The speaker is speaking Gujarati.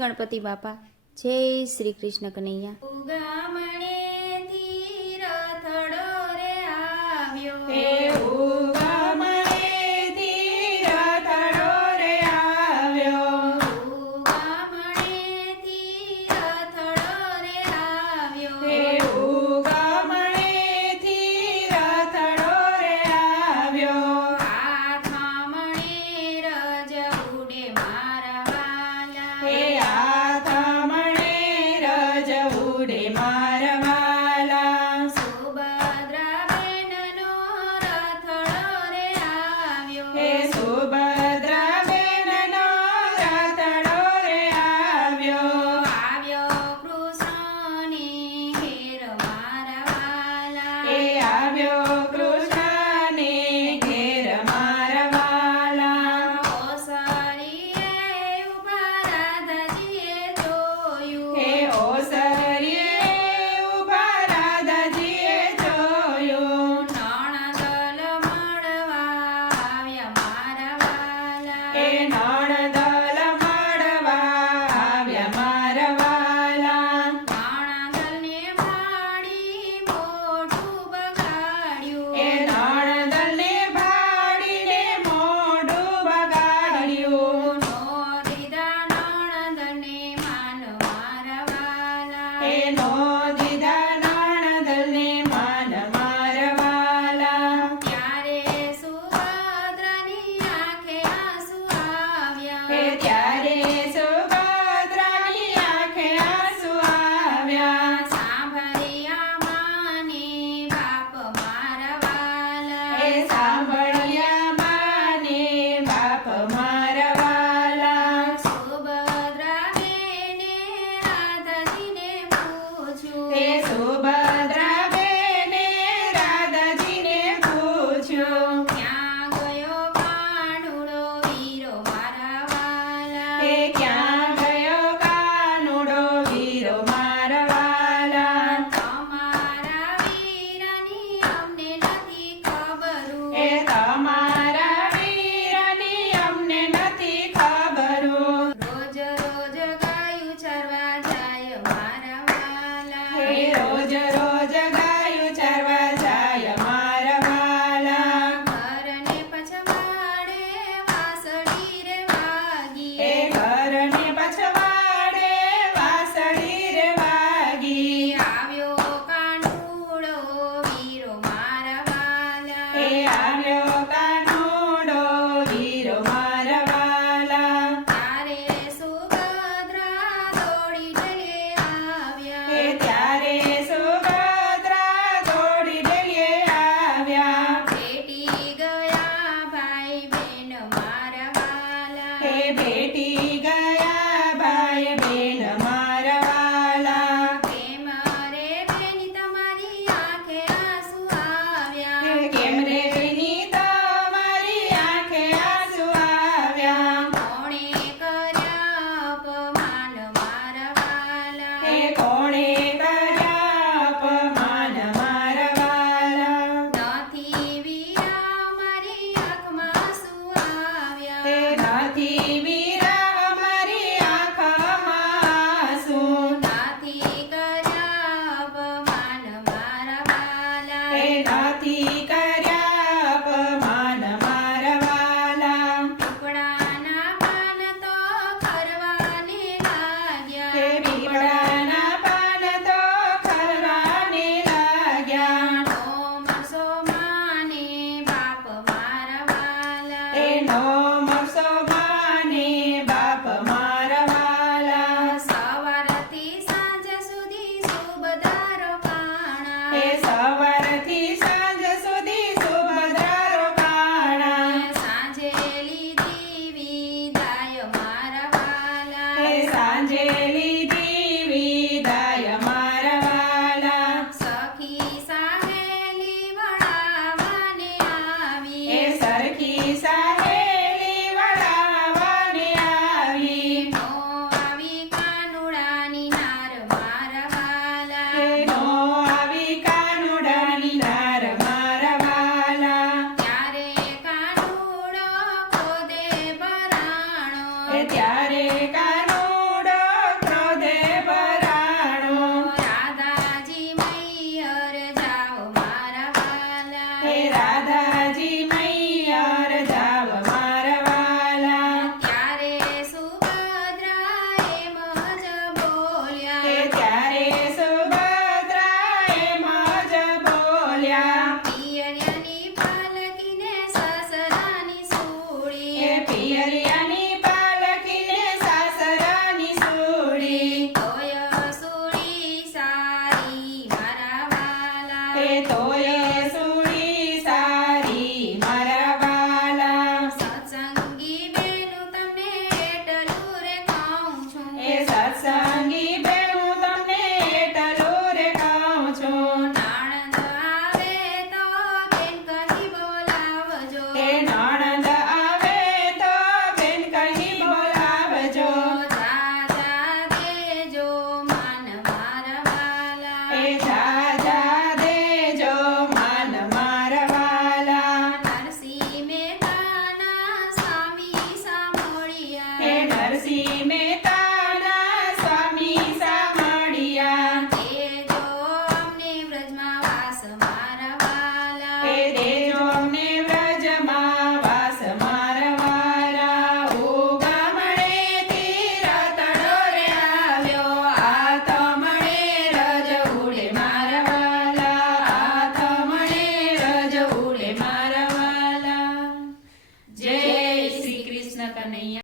ગણપતિ બાપા. જય શ્રી કૃષ્ણ કનૈયા. ઉગામણેથી રથડો રે આવ્યો, હે ઉગામણેથી રથડો રે આવ્યો, ઉગામણેથી રથડો રે આવ્યો, હે ઉગામણેથી રથડો રે આવ્યો, આથમણે રજ ઉડે મારા વાલા, હે આથમણે રજ ઉડે મારા વાલા, સુભદ્રાબેનનો રથડો રે આવ્યો, હે સુભદ્રાબેનનો રથડો રે આવ્યો, આવ્યો કૃષ્ણની ઘેર મારા વાલા, હે આવ્યો કૃષ્ણને ઘેર મારા વાલા, ઓસરીએ ઊભા રાધાજીએ જોયું, હે ઓસરીએ ઊભા રાધાજીએ જોયું, નણદલ મળવા આવ્યા મારા વાલા, હે નણદલ મળવા આવ્યા મારા વાલા, નણદલને ભાડી મોઢું બગાડ્યું, હે નણદલને ભાડીને મોઢું બગાડ્યું, નો દીધા નણદને માન મારા વાલા, હે નો દીધા નણદલને માન મારા વાલા, ત્યારે સુભદ્રાની આંખે આંસુ આવ્યા, હે ત્યારે સુભદ્રાની આંખે આંસુ આવ્યા, સાંભળ્યા માની બાપ મારા વાલા, હે સાંભળ્યા માને બાપ મારા વાલા, સુભદ્રાબેને રાધાજીને પૂછ્યું, હે સુભદ્રાબેને રાધાજીને પૂછ્યું,